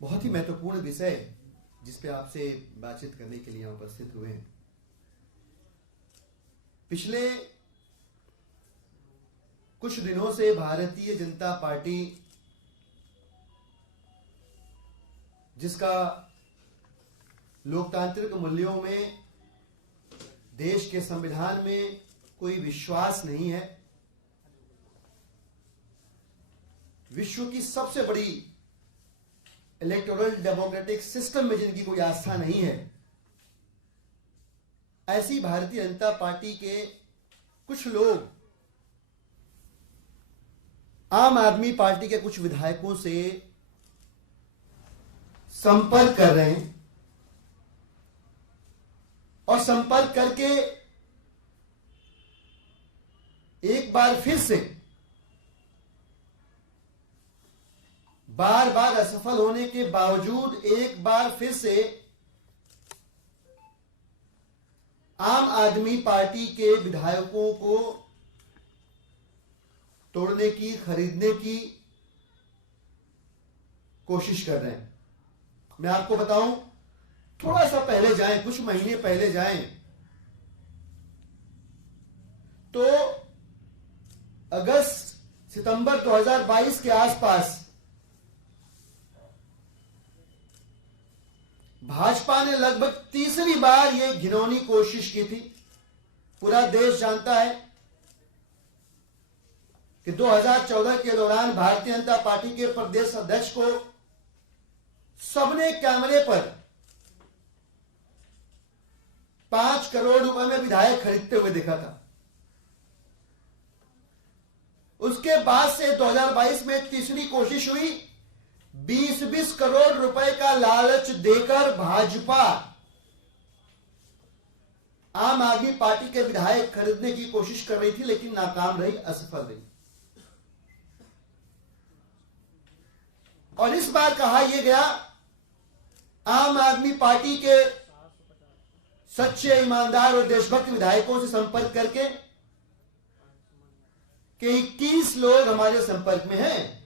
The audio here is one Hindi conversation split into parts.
बहुत ही महत्वपूर्ण विषय जिस पे आपसे बातचीत करने के लिए यहाँ उपस्थित हुए हैं। पिछले कुछ दिनों से भारतीय जनता पार्टी, जिसका लोकतांत्रिक मूल्यों में, देश के संविधान में कोई विश्वास नहीं है, विश्व की सबसे बड़ी इलेक्टोरल डेमोक्रेटिक सिस्टम में जिनकी कोई आस्था नहीं है, ऐसी भारतीय जनता पार्टी के कुछ लोग आम आदमी पार्टी के कुछ विधायकों से संपर्क कर रहे हैं और संपर्क करके एक बार फिर से बार बार असफल होने के बावजूद एक बार फिर से आम आदमी पार्टी के विधायकों को तोड़ने की, खरीदने की कोशिश कर रहे हैं। मैं आपको बताऊं, थोड़ा सा पहले जाएं, कुछ महीने पहले जाएं तो अगस्त सितंबर 2022 के आसपास भाजपा ने लगभग तीसरी बार यह घिनौनी कोशिश की थी। पूरा देश जानता है कि 2014 के दौरान भारतीय जनता पार्टी के प्रदेश अध्यक्ष को सबने कैमरे पर 5 करोड़ रुपए में विधायक खरीदते हुए देखा था। उसके बाद से 2022 में तीसरी कोशिश हुई। 20-20 करोड़ रुपए का लालच देकर भाजपा आम आदमी पार्टी के विधायक खरीदने की कोशिश कर रही थी, लेकिन नाकाम रही, असफल रही। और इस बार कहा यह गया आम आदमी पार्टी के सच्चे, ईमानदार और देशभक्त विधायकों से संपर्क करके कि 21 लोग हमारे संपर्क में हैं,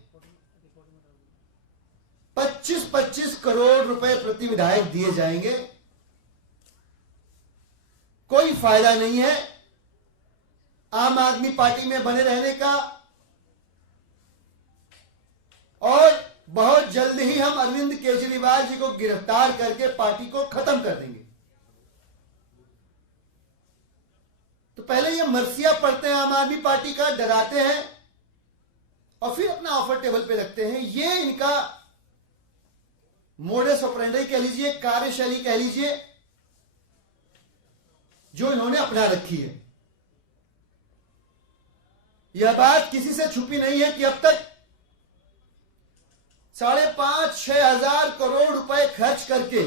25-25 करोड़ रुपए प्रति विधायक दिए जाएंगे, कोई फायदा नहीं है आम आदमी पार्टी में बने रहने का, और बहुत जल्द ही हम अरविंद केजरीवाल जी को गिरफ्तार करके पार्टी को खत्म कर देंगे। तो पहले ये मर्सिया पढ़ते हैं आम आदमी पार्टी का, डराते हैं और फिर अपना ऑफर टेबल पे रखते हैं। ये इनका मोडस ऑपरेंडी कह लीजिए, कार्यशैली कह लीजिए, जो इन्होंने अपना रखी है। यह बात किसी से छुपी नहीं है कि अब तक 5,500-6 हजार करोड़ रुपए खर्च करके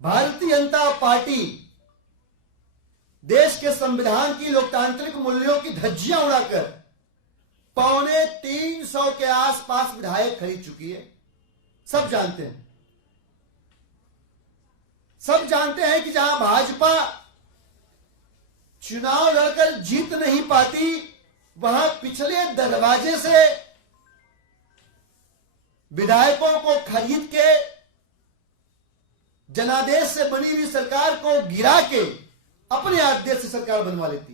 भारतीय जनता पार्टी देश के संविधान की, लोकतांत्रिक मूल्यों की धज्जियां उड़ाकर 250 के आसपास विधायक खरीद चुकी है। सब जानते हैं, सब जानते हैं कि जहां भाजपा चुनाव लड़कर जीत नहीं पाती, वहां पिछले दरवाजे से विधायकों को खरीद के जनादेश से बनी हुई सरकार को गिरा के अपने आदेश से सरकार बनवा लेती।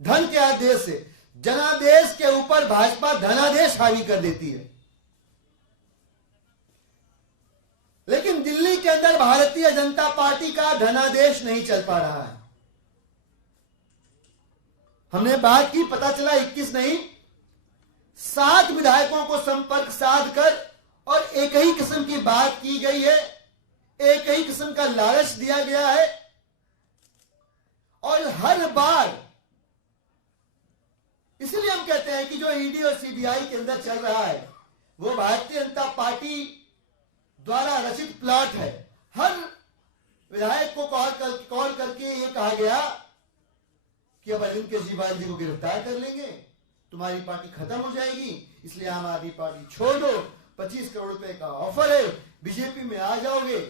धन के आदेश से, जनादेश के ऊपर भाजपा धनादेश हावी कर देती है। लेकिन दिल्ली के अंदर भारतीय जनता पार्टी का धनादेश नहीं चल पा रहा है। हमने बात की, पता चला 21 नहीं 7 विधायकों को संपर्क साध कर और एक ही किस्म की बात की गई है, एक ही किस्म का लालच दिया गया है। और हर बार, इसलिए हम कहते हैं कि जो ईडी और सीबीआई के अंदर चल रहा है वो भारतीय जनता पार्टी द्वारा रचित प्लॉट है। हर विधायक को कॉल करके ये कहा गया कि अब अरविंद केजरीवाल जी को गिरफ्तार कर लेंगे, तुम्हारी पार्टी खत्म हो जाएगी, इसलिए आम आदमी पार्टी छोड़ दो, 25 करोड़ रुपए का ऑफर है, बीजेपी में आ जाओगे,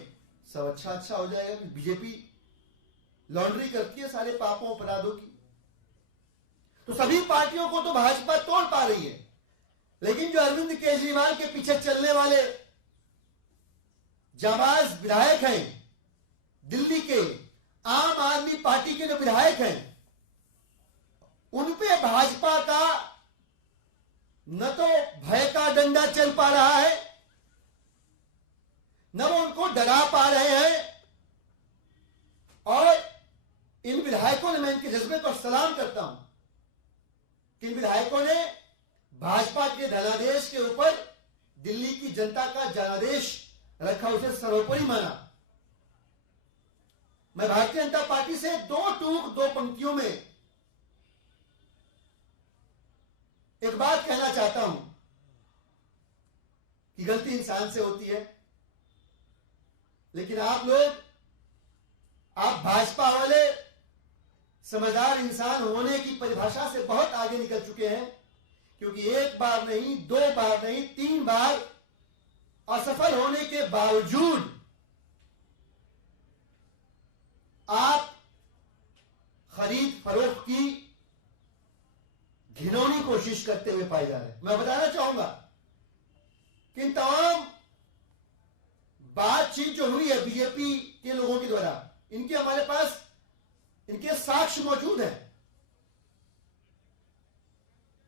सब अच्छा हो जाएगा। बीजेपी लॉन्ड्री करती है सारे पापों अपराधों की। तो सभी पार्टियों को तो भाजपा तोड़ पा रही है, लेकिन जो अरविंद केजरीवाल के पीछे चलने वाले जाबाज विधायक हैं, दिल्ली के आम आदमी पार्टी के जो विधायक हैं, उन पे भाजपा का न तो भय का डंडा चल पा रहा है, न वो उनको डरा पा रहे हैं। और इन विधायकों ने, मैं इनके जज्बे को सलाम करता हूं कि इन विधायकों ने भाजपा के धनादेश के ऊपर दिल्ली की जनता का जनादेश रखा, उसे सर्वोपरि माना। मैं भारतीय जनता पार्टी से दो पंक्तियों में एक बात कहना चाहता हूं कि गलती इंसान से होती है, लेकिन आप लोग, आप भाजपा वाले समझदार इंसान होने की परिभाषा से बहुत आगे निकल चुके हैं, क्योंकि एक बार नहीं, 2 बार नहीं, 3 बार असफल होने के बावजूद आप खरीद फरोख्त की घिनौनी कोशिश करते हुए पाए जा रहे हैं। मैं बताना चाहूंगा कि इन तमाम बातचीत जो हुई है बीजेपी के लोगों के द्वारा, इनके हमारे पास इनके साक्ष्य मौजूद हैं,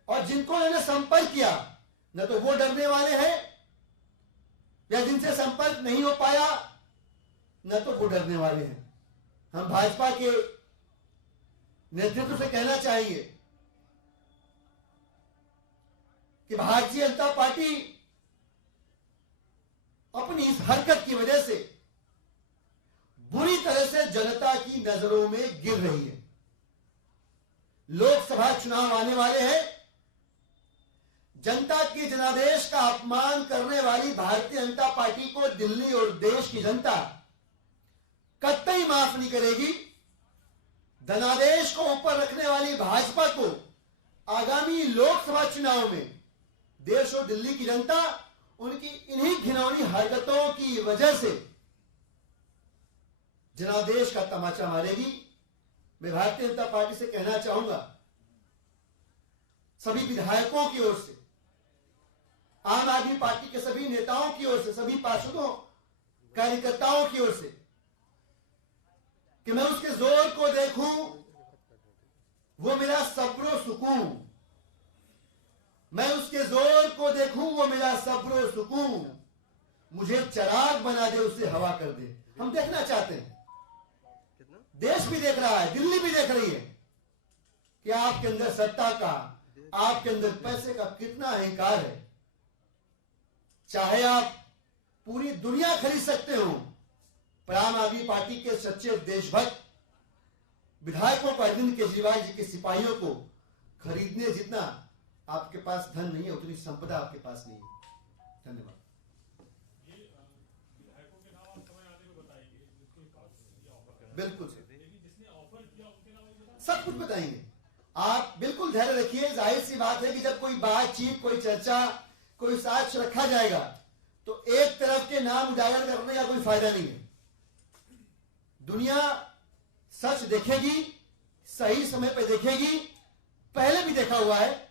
और जिनको इन्होंने संपर्क किया, न तो वो डरने वाले हैं, या जिनसे संपर्क नहीं हो पाया, न तो वो डरने वाले हैं। हम भाजपा के नेतृत्व से कहना चाहेंगे कि भारतीय जनता पार्टी अपनी इस हरकत की वजह से बुरी तरह से जनता की नजरों में गिर रही है। लोकसभा चुनाव आने वाले हैं, जनता के जनादेश का अपमान करने वाली भारतीय जनता पार्टी को दिल्ली और देश की जनता कतई माफ नहीं करेगी। धनादेश को ऊपर रखने वाली भाजपा को आगामी लोकसभा चुनाव में देश और दिल्ली की जनता उनकी इन्हीं घिनौनी हरकतों की वजह से जनादेश का तमाचा मारेगी। मैं भारतीय जनता पार्टी से कहना चाहूंगा, सभी विधायकों की ओर से, आम आदमी पार्टी के सभी नेताओं की ओर से, सभी पार्षदों, कार्यकर्ताओं की ओर से, कि मैं उसके जोर को देखूं, वो मेरा सब्र सुकून, मैं उसके जोर को देखूं, वो मेरा सब्र सुकून, मुझे चिराग बना दे, उससे हवा कर दे। हम देखना चाहते हैं, देश भी देख रहा है, दिल्ली भी देख रही है कि आपके अंदर सत्ता का, आपके अंदर पैसे का कितना अहंकार है। चाहे आप पूरी दुनिया खरीद सकते हो, पर आम आदमी पार्टी के सच्चे देशभक्त विधायकों को, अरविंद केजरीवाल जी के सिपाहियों को खरीदने जितना आपके पास धन नहीं है, उतनी संपदा आपके पास नहीं है। धन्यवाद। बिल्कुल सब कुछ बताएंगे, आप बिल्कुल धैर्य रखिए। जाहिर सी बात है कि जब कोई बातचीत, कोई चर्चा, कोई साक्ष्य रखा जाएगा तो एक तरफ के नाम उजागर करने का कोई फायदा नहीं है। दुनिया सच देखेगी, सही समय पे देखेगी, पहले भी देखा हुआ है,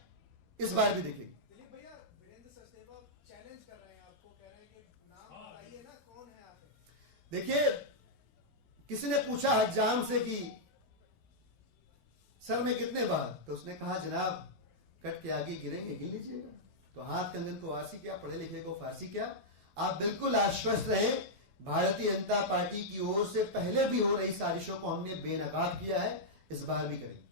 इस बार भी देखेगी। दिलीप भैया, वीरेंद्र सचदेवा चैलेंज कर रहे हैं आपको, कह रहे हैं कि नाम बताइए ना, कौन है आप? देखिए, किसी ने पूछा हज्जाम से कि सर में कितने बार, तो उसने कहा जनाब कट के आगे गिरेंगे, गिन लीजिएगा। तो हाथ कंधन को वासी क्या, पढ़े लिखे को फांसी क्या। आप बिल्कुल आश्वस्त रहे, भारतीय जनता पार्टी की ओर से पहले भी हो रही साजिशों को हमने बेनकाब किया है, इस बार भी करेंगे।